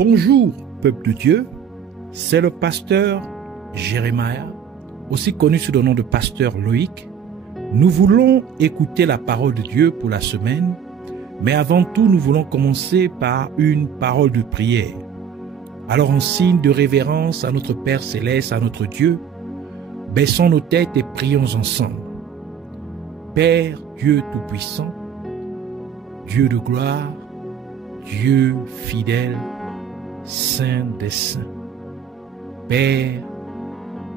Bonjour, peuple de Dieu, c'est le pasteur Jérémia, aussi connu sous le nom de pasteur Loïc. Nous voulons écouter la parole de Dieu pour la semaine, mais avant tout, nous voulons commencer par une parole de prière. Alors, en signe de révérence à notre Père Céleste, à notre Dieu, baissons nos têtes et prions ensemble. Père Dieu Tout-Puissant, Dieu de gloire, Dieu fidèle, Saint des saints, Père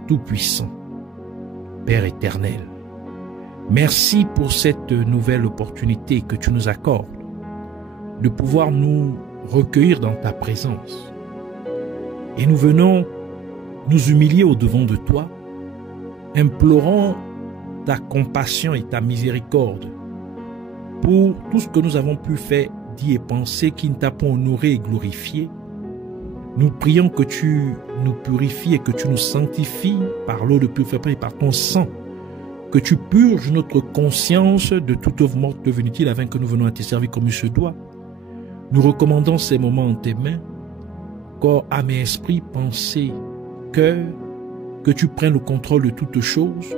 Tout-Puissant, Père éternel, merci pour cette nouvelle opportunité que tu nous accordes de pouvoir nous recueillir dans ta présence. Et nous venons nous humilier au-devant de toi, implorant ta compassion et ta miséricorde pour tout ce que nous avons pu faire, dire et penser qui ne t'a pas honoré et glorifié. Nous prions que tu nous purifies et que tu nous sanctifies par l'eau de purification et par ton sang, que tu purges notre conscience de toute œuvre morte devenue-t-il afin que nous venons à te servir comme il se doit. Nous recommandons ces moments en tes mains, corps, âme et esprit, pensée, cœur, que tu prennes le contrôle de toutes choses,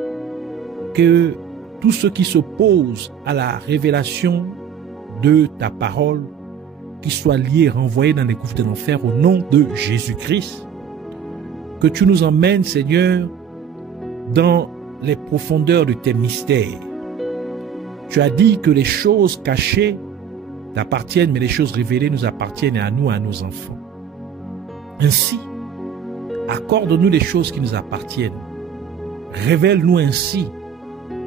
que tout ce qui s'oppose à la révélation de ta parole, qui soit lié et renvoyé dans les gouffres de l'enfer au nom de Jésus-Christ. Que tu nous emmènes, Seigneur, dans les profondeurs de tes mystères. Tu as dit que les choses cachées t'appartiennent, mais les choses révélées nous appartiennent à nous et à nos enfants. Ainsi, accorde-nous les choses qui nous appartiennent. Révèle-nous ainsi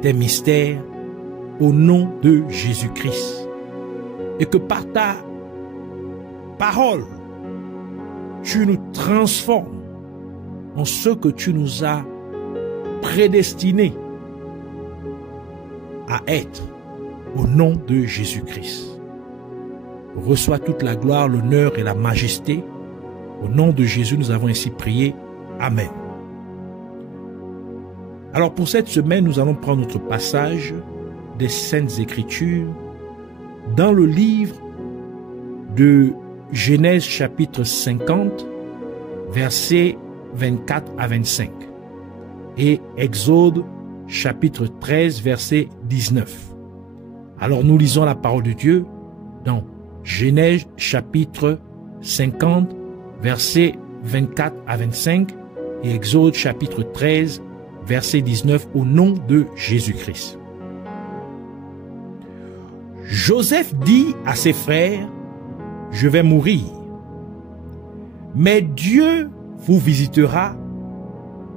tes mystères au nom de Jésus-Christ. Et que par ta parole, tu nous transformes en ce que tu nous as prédestinés à être au nom de Jésus-Christ. Reçois toute la gloire, l'honneur et la majesté. Au nom de Jésus, nous avons ainsi prié. Amen. Alors pour cette semaine, nous allons prendre notre passage des Saintes Écritures dans le livre de Genèse chapitre 50, versets 24 à 25 et Exode chapitre 13, verset 19. Alors nous lisons la parole de Dieu dans Genèse chapitre 50, versets 24 à 25 et Exode chapitre 13, verset 19 au nom de Jésus-Christ. Joseph dit à ses frères: je vais mourir, mais Dieu vous visitera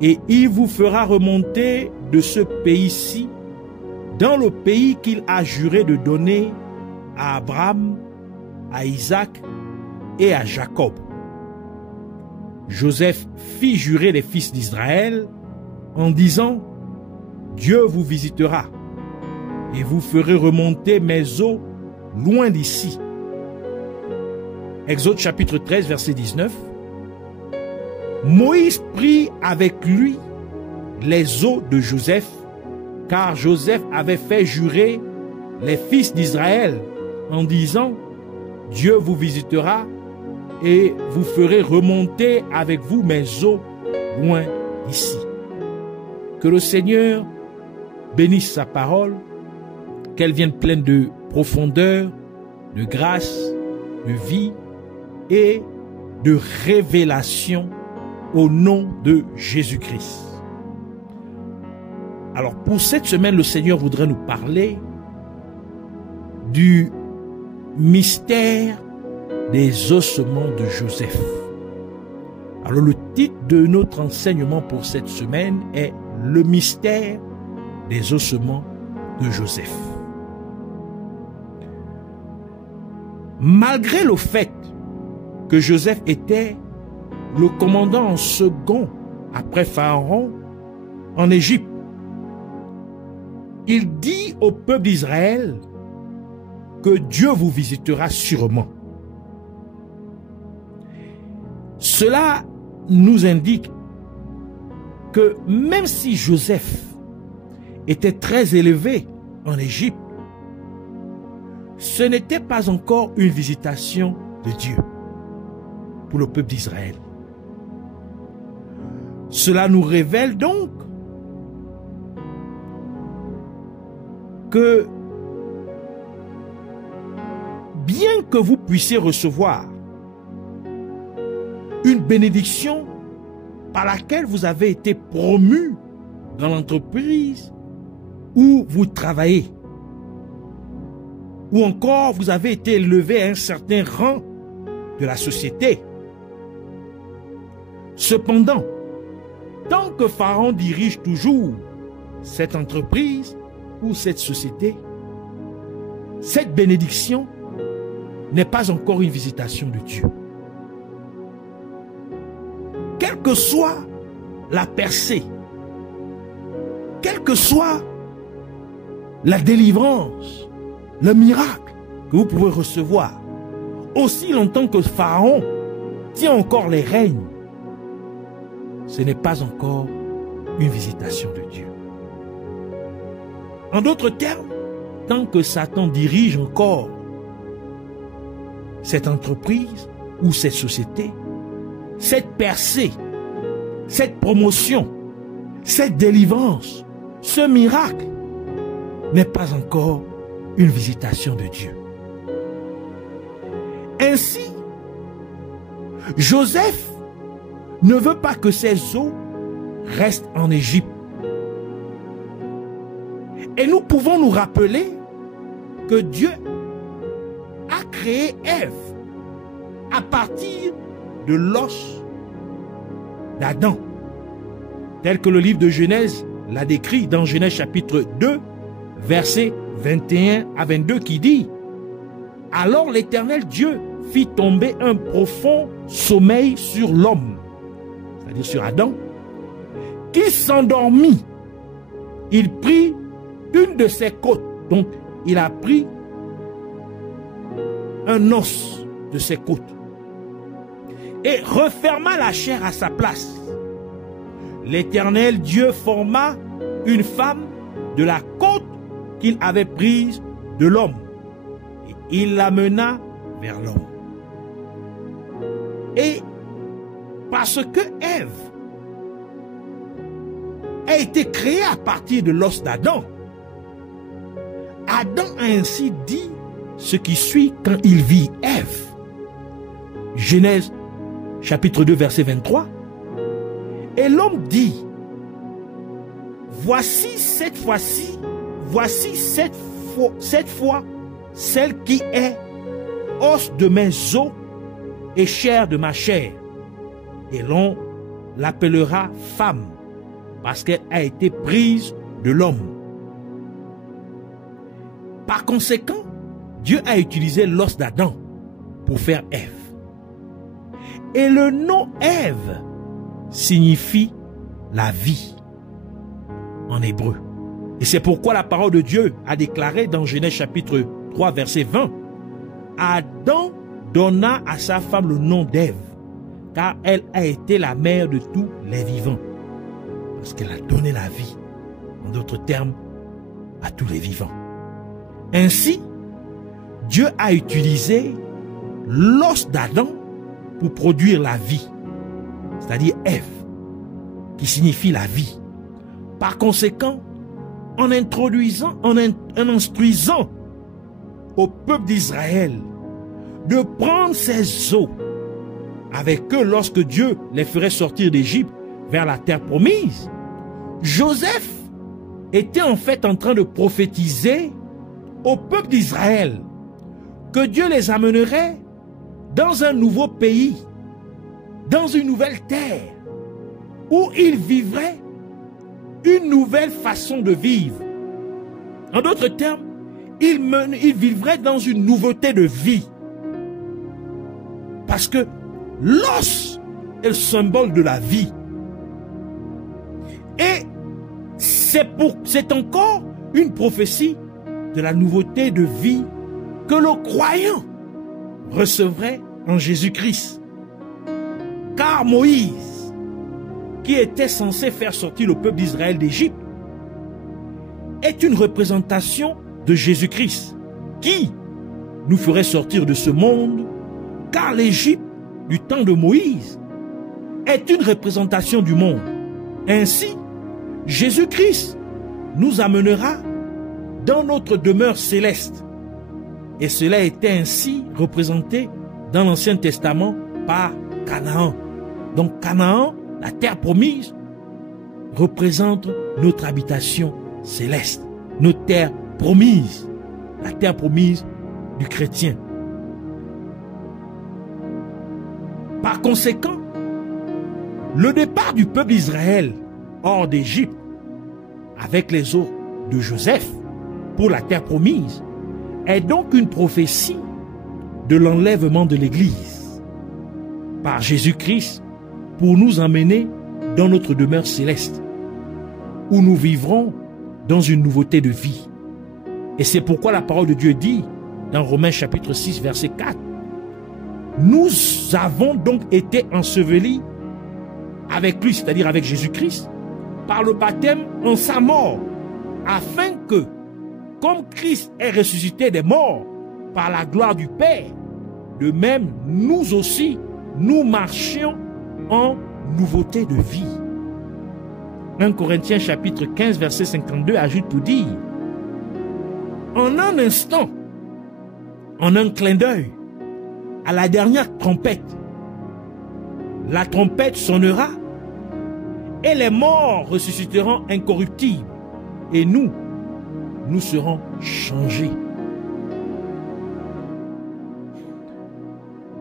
et il vous fera remonter de ce pays-ci dans le pays qu'il a juré de donner à Abraham, à Isaac et à Jacob. Joseph fit jurer les fils d'Israël en disant: Dieu vous visitera et vous ferez remonter mes eaux loin d'ici. Exode chapitre 13, verset 19. Moïse prit avec lui les eaux de Joseph, car Joseph avait fait jurer les fils d'Israël en disant: Dieu vous visitera et vous ferez remonter avec vous mes eaux loin d'ici. Que le Seigneur bénisse sa parole, qu'elle vienne pleine de profondeur, de grâce, de vie et de révélation au nom de Jésus-Christ. Alors pour cette semaine, le Seigneur voudrait nous parler du mystère des ossements de Joseph. Alors le titre de notre enseignement pour cette semaine est le mystère des ossements de Joseph. Malgré le fait que Joseph était le commandant en second après Pharaon en Égypte, il dit au peuple d'Israël que Dieu vous visitera sûrement. Cela nous indique que même si Joseph était très élevé en Égypte, ce n'était pas encore une visitation de Dieu. pour le peuple d'Israël. Cela nous révèle donc que bien que vous puissiez recevoir une bénédiction par laquelle vous avez été promu dans l'entreprise où vous travaillez, ou encore vous avez été élevé à un certain rang de la société. Cependant, tant que Pharaon dirige toujours cette entreprise ou cette société, cette bénédiction n'est pas encore une visitation de Dieu. Quelle que soit la percée, quelle que soit la délivrance, le miracle que vous pouvez recevoir, aussi longtemps que Pharaon tient encore les règnes, ce n'est pas encore une visitation de Dieu. En d'autres termes, tant que Satan dirige encore cette entreprise ou cette société, cette percée, cette promotion, cette délivrance, ce miracle n'est pas encore une visitation de Dieu. Ainsi, Joseph ne veut pas que ses os restent en Égypte. Et nous pouvons nous rappeler que Dieu a créé Ève à partir de l'os d'Adam, tel que le livre de Genèse l'a décrit dans Genèse chapitre 2, versets 21 à 22, qui dit: « Alors l'Éternel Dieu fit tomber un profond sommeil sur l'homme, c'est-à-dire sur Adam, qui s'endormit. Il prit une de ses côtes, donc il a pris un os de ses côtes, et referma la chair à sa place. L'Éternel Dieu forma une femme de la côte qu'il avait prise de l'homme, et il l'amena vers l'homme. Et parce que Ève a été créée à partir de l'os d'Adam, Adam a ainsi dit ce qui suit quand il vit Ève. Genèse chapitre 2 verset 23. Et l'homme dit: voici cette fois celle qui est os de mes os et chair de ma chair. Et l'on l'appellera femme, parce qu'elle a été prise de l'homme. Par conséquent, Dieu a utilisé l'os d'Adam pour faire Ève. Et le nom Ève signifie la vie en hébreu. Et c'est pourquoi la parole de Dieu a déclaré dans Genèse chapitre 3 verset 20: Adam donna à sa femme le nom d'Ève, car elle a été la mère de tous les vivants. Parce qu'elle a donné la vie, en d'autres termes, à tous les vivants. Ainsi, Dieu a utilisé l'os d'Adam pour produire la vie, c'est-à-dire Ève, qui signifie la vie. Par conséquent, en instruisant au peuple d'Israël de prendre ses os avec eux lorsque Dieu les ferait sortir d'Égypte vers la terre promise, Joseph était en fait en train de prophétiser au peuple d'Israël que Dieu les amènerait dans un nouveau pays, dans une nouvelle terre, où ils vivraient une nouvelle façon de vivre. En d'autres termes, ils vivraient dans une nouveauté de vie. Parce que l'os est le symbole de la vie. Et c'est encore une prophétie de la nouveauté de vie que le croyant recevrait en Jésus-Christ. Car Moïse, qui était censé faire sortir le peuple d'Israël d'Égypte, est une représentation de Jésus-Christ, qui nous ferait sortir de ce monde, car l'Égypte du temps de Moïse est une représentation du monde. Ainsi, Jésus-Christ nous amènera dans notre demeure céleste. Et cela était ainsi représenté dans l'Ancien Testament par Canaan. Donc Canaan, la terre promise, représente notre habitation céleste, notre terre promise, la terre promise du chrétien. Par conséquent, le départ du peuple d'Israël hors d'Égypte avec les eaux de Joseph pour la terre promise est donc une prophétie de l'enlèvement de l'Église par Jésus-Christ pour nous emmener dans notre demeure céleste où nous vivrons dans une nouveauté de vie. Et c'est pourquoi la parole de Dieu dit dans Romains chapitre 6 verset 4: nous avons donc été ensevelis avec lui, c'est-à-dire avec Jésus-Christ, par le baptême en sa mort, afin que, comme Christ est ressuscité des morts par la gloire du Père, de même, nous aussi, nous marchions en nouveauté de vie. 1 Corinthiens chapitre 15 verset 52 ajoute pour dire: en un instant, en un clin d'œil, à la dernière trompette, la trompette sonnera et les morts ressusciteront incorruptibles et nous serons changés.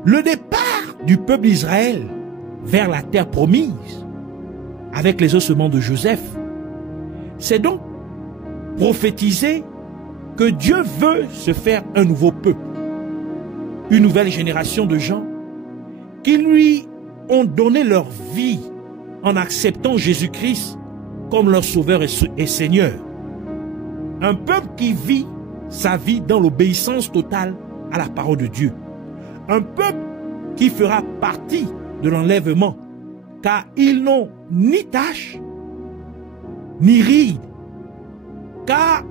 Le départ du peuple d'Israël vers la terre promise avec les ossements de Joseph, c'est donc prophétiser que Dieu veut se faire un nouveau peuple, une nouvelle génération de gens qui lui ont donné leur vie en acceptant Jésus-Christ comme leur sauveur et Seigneur. Un peuple qui vit sa vie dans l'obéissance totale à la parole de Dieu. Un peuple qui fera partie de l'enlèvement, car ils n'ont ni tache, ni ride, car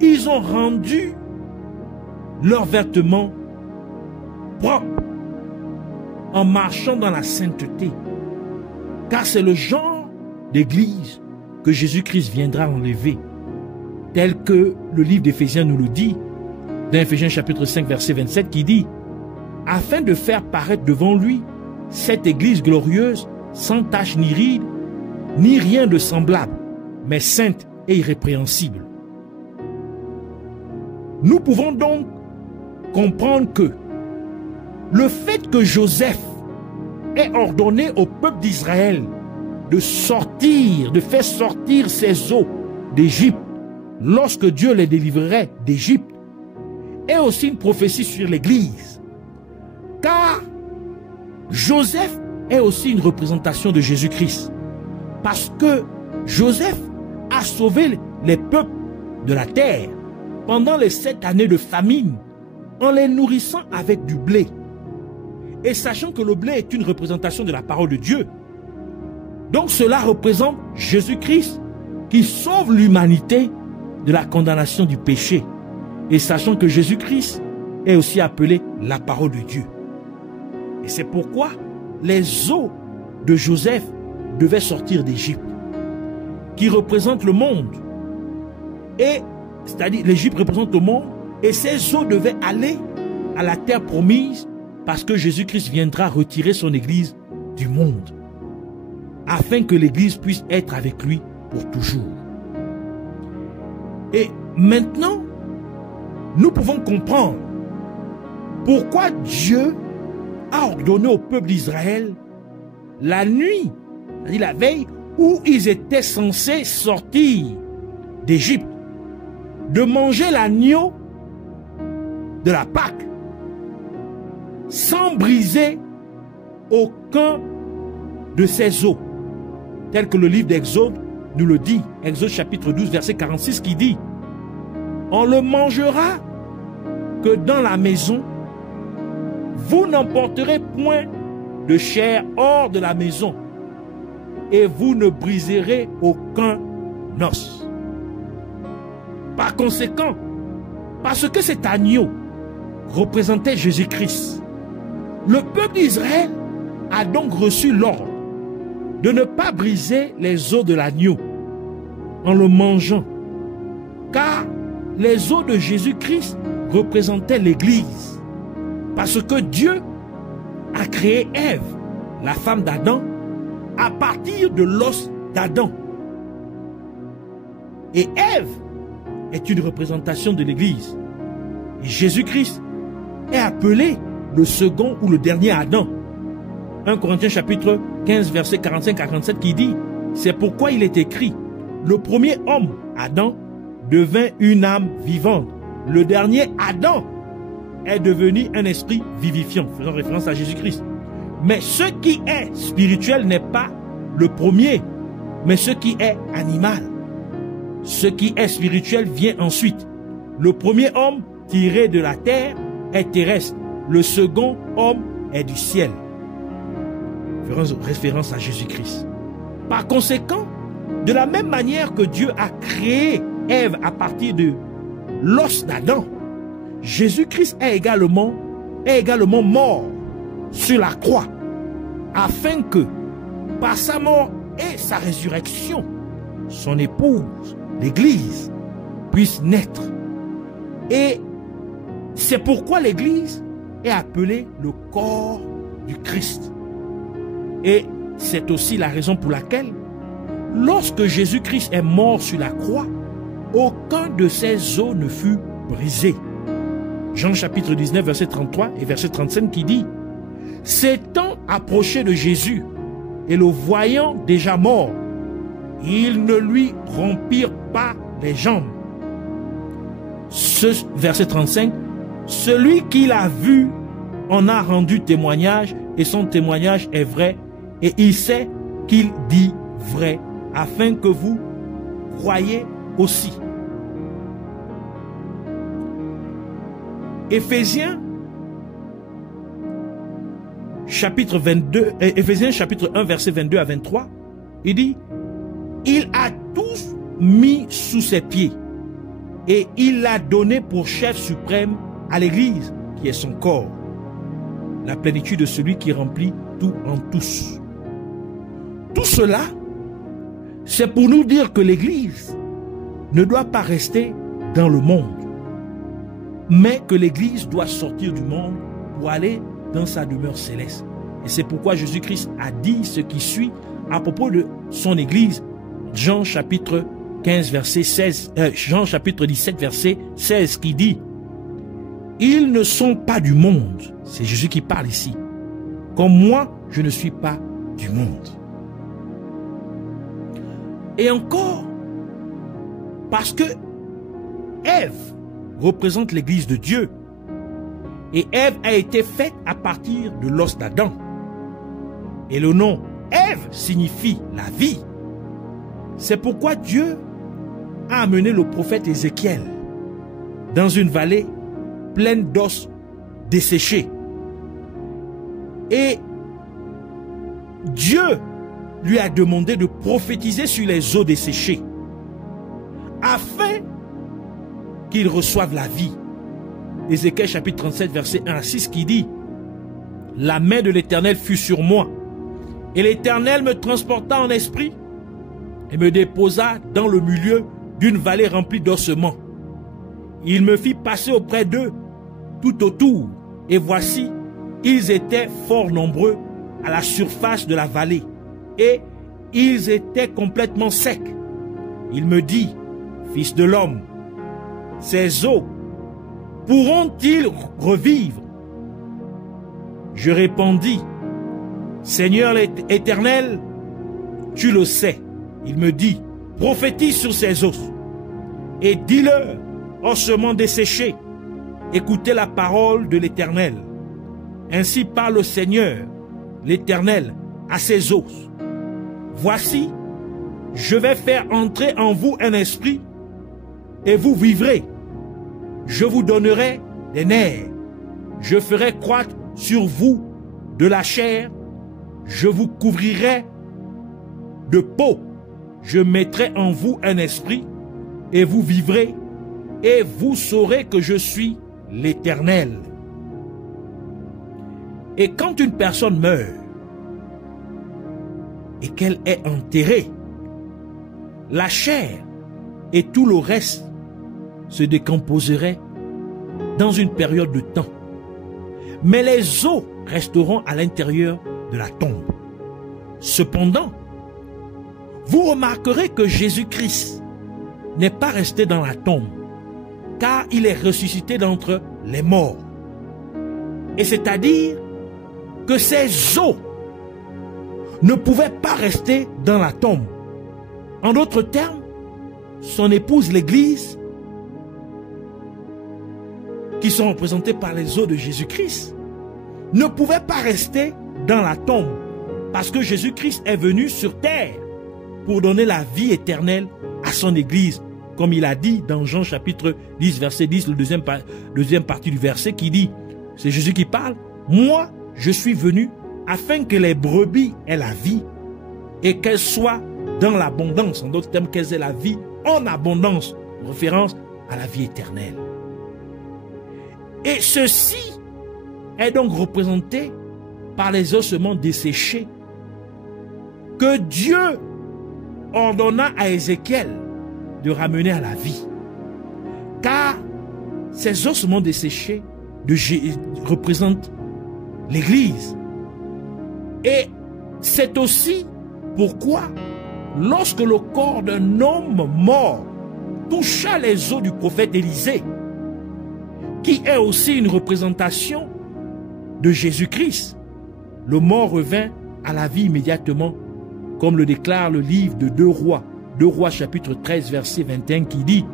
ils ont rendu leurs vêtements propres en marchant dans la sainteté. Car c'est le genre d'église que Jésus-Christ viendra enlever, tel que le livre d'Éphésiens nous le dit, dans Éphésiens chapitre 5 verset 27, qui dit: afin de faire paraître devant lui cette église glorieuse, sans tache ni ride, ni rien de semblable, mais sainte et irrépréhensible. Nous pouvons donc comprendre que le fait que Joseph ait ordonné au peuple d'Israël de sortir, de faire sortir ses eaux d'Égypte lorsque Dieu les délivrerait d'Égypte, est aussi une prophétie sur l'Église. Car Joseph est aussi une représentation de Jésus-Christ. Parce que Joseph a sauvé les peuples de la terre pendant les 7 années de famine en les nourrissant avec du blé. Et sachant que le blé est une représentation de la parole de Dieu, donc cela représente Jésus-Christ qui sauve l'humanité de la condamnation du péché. Et sachant que Jésus-Christ est aussi appelé la parole de Dieu. Et c'est pourquoi les eaux de Joseph devaient sortir d'Égypte, qui représente le monde. Et c'est-à-dire l'Égypte représente le monde, et ces eaux devaient aller à la terre promise, parce que Jésus-Christ viendra retirer son Église du monde, afin que l'Église puisse être avec lui pour toujours. Et maintenant, nous pouvons comprendre pourquoi Dieu a ordonné au peuple d'Israël la nuit, c'est-à-dire la veille, où ils étaient censés sortir d'Égypte, de manger l'agneau de la Pâque, sans briser aucun de ses os, tel que le livre d'Exode nous le dit, Exode chapitre 12 verset 46, qui dit: on le mangera que dans la maison, vous n'emporterez point de chair hors de la maison, et vous ne briserez aucun os. Par conséquent, parce que cet agneau représentait Jésus-Christ, Le peuple d'Israël a donc reçu l'ordre de ne pas briser les os de l'agneau en le mangeant, car les os de Jésus-Christ représentaient l'Église, parce que Dieu a créé Ève, la femme d'Adam, à partir de l'os d'Adam. Et Ève est une représentation de l'Église. Et Jésus-Christ est appelé le second ou le dernier Adam. 1 Corinthiens chapitre 15 verset 45-47 qui dit: c'est pourquoi il est écrit, le premier homme, Adam, devint une âme vivante. Le dernier Adam est devenu un esprit vivifiant, faisant référence à Jésus-Christ. Mais ce qui est spirituel n'est pas le premier, mais ce qui est animal. Ce qui est spirituel vient ensuite. Le premier homme tiré de la terre est terrestre. Le second homme est du ciel. Faisant référence à Jésus-Christ. Par conséquent, de la même manière que Dieu a créé Ève à partir de l'os d'Adam, Jésus-Christ est également mort sur la croix, afin que, par sa mort et sa résurrection, son épouse, l'Église, puisse naître. Et c'est pourquoi l'Église est appelée le corps du Christ. Et c'est aussi la raison pour laquelle, lorsque Jésus-Christ est mort sur la croix, aucun de ses os ne fut brisé. Jean chapitre 19, verset 33 et verset 35 qui dit: s'étant approché de Jésus et le voyant déjà mort, ils ne lui rompirent pas les jambes. Ce verset 35, celui qui l'a vu en a rendu témoignage et son témoignage est vrai et il sait qu'il dit vrai, afin que vous croyiez aussi. Éphésiens chapitre 1 verset 22 à 23, il dit: il a tous mis sous ses pieds et il l'a donné pour chef suprême à l'Église qui est son corps, la plénitude de celui qui remplit tout en tous. Tout cela, c'est pour nous dire que l'Église ne doit pas rester dans le monde, mais que l'Église doit sortir du monde pour aller dans sa demeure céleste. Et c'est pourquoi Jésus-Christ a dit ce qui suit à propos de son Église. Jean chapitre 15 verset 16, Jean chapitre 17 verset 16 qui dit: ils ne sont pas du monde. C'est Jésus qui parle ici. Comme moi, je ne suis pas du monde. Et encore, parce que Ève représente l'Église de Dieu. Et Ève a été faite à partir de l'os d'Adam. Et le nom Ève signifie la vie. C'est pourquoi Dieu a amené le prophète Ézéchiel dans une vallée pleine d'os desséchés. Et Dieu lui a demandé de prophétiser sur les os desséchés afin qu'ils reçoivent la vie. Ézéchiel chapitre 37 verset 1 à 6 qui dit: la main de l'Éternel fut sur moi et l'Éternel me transporta en esprit et me déposa dans le milieu d'une vallée remplie d'ossements. Il me fit passer auprès d'eux tout autour, et voici, ils étaient fort nombreux à la surface de la vallée, et ils étaient complètement secs. Il me dit: fils de l'homme, ces os pourront-ils revivre? Je répondis: Seigneur l'Éternel, tu le sais. Il me dit: prophétise sur ces os et dis-leur, ossements desséchés, écoutez la parole de l'Éternel. Ainsi parle le Seigneur l'Éternel à ces os. Voici, je vais faire entrer en vous un esprit et vous vivrez. Je vous donnerai des nerfs. Je ferai croître sur vous de la chair. Je vous couvrirai de peau. Je mettrai en vous un esprit et vous vivrez et vous saurez que je suis l'Éternel. Et quand une personne meurt et qu'elle est enterrée, la chair et tout le reste se décomposerait dans une période de temps. Mais les os resteront à l'intérieur de la tombe. Cependant, vous remarquerez que Jésus-Christ n'est pas resté dans la tombe, car il est ressuscité d'entre les morts. Et c'est-à-dire que ces os ne pouvaient pas rester dans la tombe. En d'autres termes, son épouse, l'Église, qui sont représentés par les os de Jésus-Christ, ne pouvait pas rester dans la tombe, parce que Jésus-Christ est venu sur terre pour donner la vie éternelle à son Église, comme il a dit dans Jean chapitre 10, verset 10, le deuxième partie du verset qui dit, c'est Jésus qui parle, « Moi, je suis venu afin que les brebis aient la vie et qu'elles soient dans l'abondance. » En d'autres termes, qu'elles aient la vie en abondance, en référence à la vie éternelle. Et ceci est donc représenté par les ossements desséchés que Dieu ordonna à Ézéchiel de ramener à la vie. Car ces ossements desséchés représentent l'Église. Et c'est aussi pourquoi, lorsque le corps d'un homme mort toucha les os du prophète Élisée, qui est aussi une représentation de Jésus-Christ, le mort revint à la vie immédiatement, comme le déclare le livre de 2 Rois chapitre 13 verset 21 qui dit,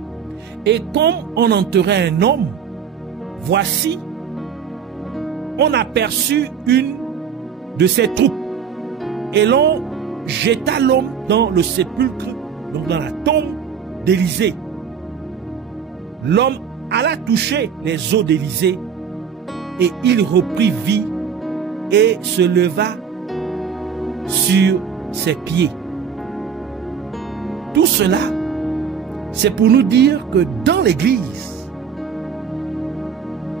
« Et comme on enterrait un homme, voici, on aperçut une de ses troupes, et l'on jeta l'homme dans le sépulcre, donc dans la tombe d'Élisée. L'homme alla toucher les os d'Élisée, et il reprit vie et se leva sur ses pieds. » Tout cela, c'est pour nous dire que dans l'Église,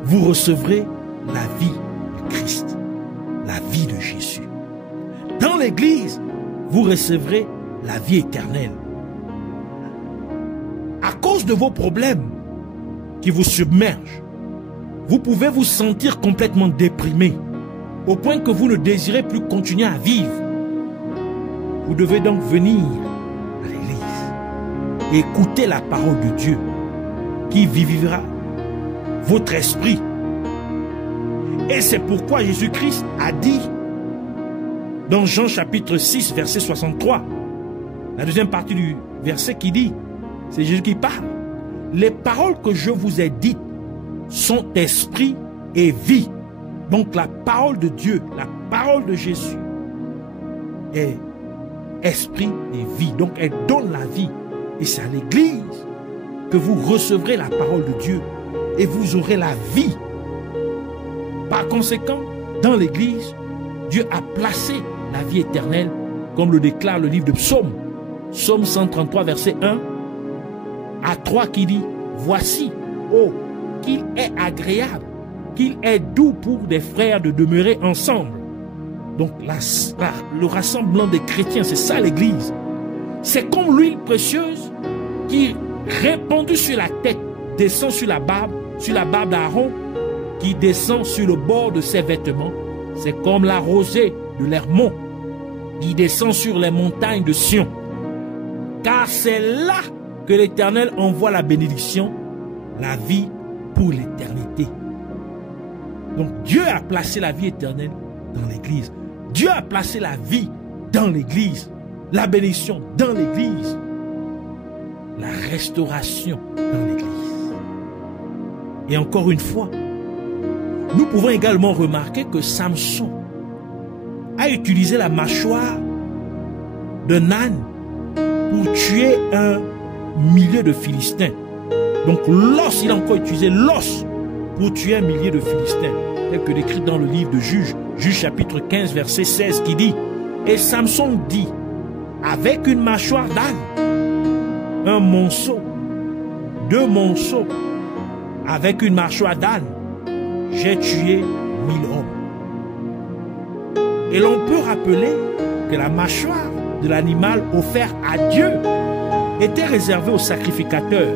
vous recevrez la vie de Christ, la vie de Jésus. Dans l'Église, vous recevrez la vie éternelle. À cause de vos problèmes qui vous submergent, vous pouvez vous sentir complètement déprimé, au point que vous ne désirez plus continuer à vivre. Vous devez donc venir à l'Église et écouter la parole de Dieu qui vivira votre esprit. Et c'est pourquoi Jésus-Christ a dit dans Jean chapitre 6 verset 63, la deuxième partie du verset qui dit, c'est Jésus qui parle, « Les paroles que je vous ai dites sont esprit et vie. » Donc la parole de Dieu, la parole de Jésus est esprit et vie. Donc elle donne la vie. Et c'est à l'Église que vous recevrez la parole de Dieu et vous aurez la vie. Par conséquent, dans l'Église, Dieu a placé la vie éternelle, comme le déclare le livre de Psaume. Psaume 133, verset 1 à 3 qui dit, « Voici, oh, qu'il est agréable, qu'il est doux pour des frères de demeurer ensemble. » Donc le rassemblement des chrétiens, c'est ça l'Église. C'est comme l'huile précieuse qui, répandue sur la tête, descend sur la barbe d'Aaron, qui descend sur le bord de ses vêtements. C'est comme la rosée de l'Hermon qui descend sur les montagnes de Sion. Car c'est là que l'Éternel envoie la bénédiction, la vie pour l'éternité. Donc Dieu a placé la vie éternelle dans l'Église. Dieu a placé la vie dans l'Église, la bénédiction dans l'Église, la restauration dans l'Église. Et encore une fois, nous pouvons également remarquer que Samson a utilisé la mâchoire d'un âne pour tuer un millier de Philistins. Donc l'os, il a encore utilisé l'os pour tuer un millier de Philistins, tel que décrit dans le livre de Juges, Juges chapitre 15 verset 16 qui dit, « Et Samson dit, avec une mâchoire d'âne, un monceau, 2 monceaux, avec une mâchoire d'âne, j'ai tué 1000 hommes. » Et l'on peut rappeler que la mâchoire de l'animal offert à Dieu était réservée au sacrificateur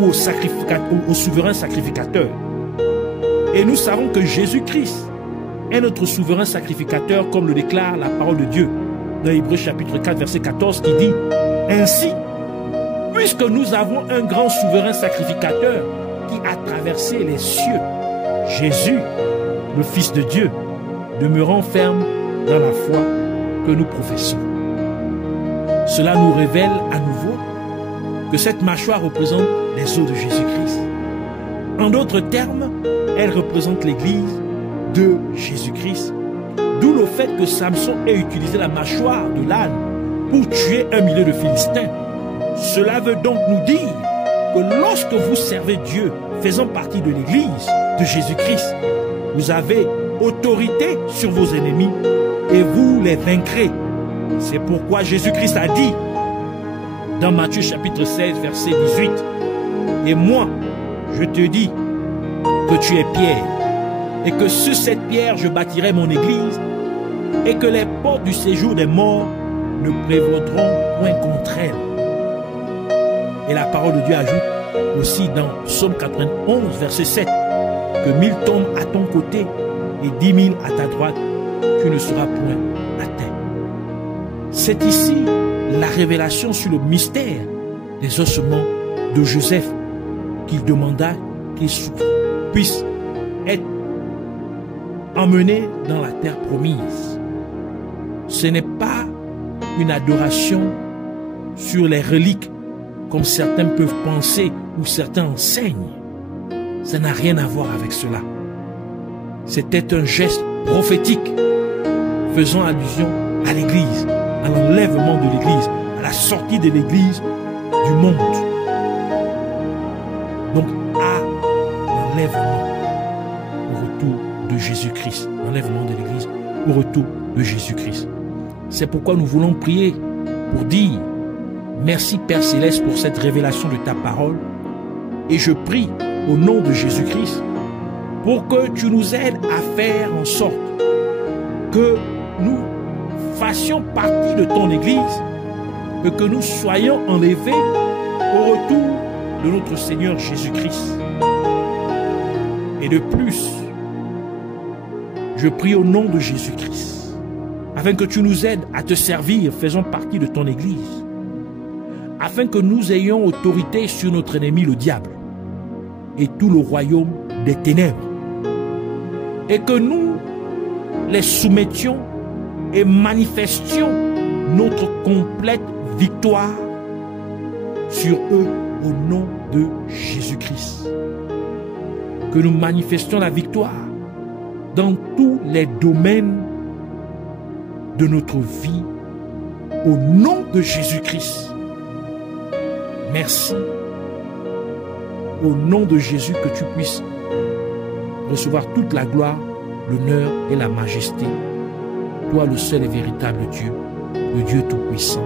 ou au souverain sacrificateur. Et nous savons que Jésus-Christ est notre souverain sacrificateur, comme le déclare la parole de Dieu dans Hébreux chapitre 4, verset 14, qui dit « Ainsi, puisque nous avons un grand souverain sacrificateur qui a traversé les cieux, Jésus, le Fils de Dieu, demeurant ferme dans la foi que nous professons. » Cela nous révèle à nouveau que cette mâchoire représente les os de Jésus-Christ. En d'autres termes, elle représente l'Église de Jésus-Christ. D'où le fait que Samson ait utilisé la mâchoire de l'âne pour tuer un millier de Philistins. Cela veut donc nous dire que lorsque vous servez Dieu faisant partie de l'Église de Jésus-Christ, vous avez autorité sur vos ennemis et vous les vaincrez. C'est pourquoi Jésus-Christ a dit dans Matthieu chapitre 16 verset 18 « Et moi, je te dis que tu es Pierre, et que sur cette pierre je bâtirai mon église, et que les portes du séjour des morts ne prévaudront point contre elle. » Et la parole de Dieu ajoute aussi dans Psaume 91 verset 7 que 1000 tombent à ton côté et 10 000 à ta droite, tu ne seras point atteint. C'est ici la révélation sur le mystère des ossements de Joseph qu'il demanda qu'il puisse être emmené dans la terre promise. Ce n'est pas une adoration sur les reliques comme certains peuvent penser ou certains enseignent. Ça n'a rien à voir avec cela. C'était un geste prophétique faisant allusion à l'Église, à l'enlèvement de l'Église, à la sortie de l'Église du monde. Donc à l'enlèvement au retour de Jésus-Christ, l'enlèvement de l'Église au retour de Jésus-Christ. C'est pourquoi nous voulons prier pour dire merci Père Céleste pour cette révélation de ta parole, et je prie au nom de Jésus-Christ pour que tu nous aides à faire en sorte que nous fassions partie de ton Église et que nous soyons enlevés au retour de notre Seigneur Jésus-Christ. Et de plus, je prie au nom de Jésus-Christ afin que tu nous aides à te servir faisant partie de ton Église, afin que nous ayons autorité sur notre ennemi le diable et tout le royaume des ténèbres, et que nous les soumettions et manifestions notre complète victoire sur eux au nom de Jésus-Christ. Que nous manifestions la victoire dans tous les domaines de notre vie au nom de Jésus-Christ. Merci. Au nom de Jésus, que tu puisses recevoir toute la gloire, l'honneur et la majesté. Toi, le seul et véritable Dieu, le Dieu Tout-Puissant.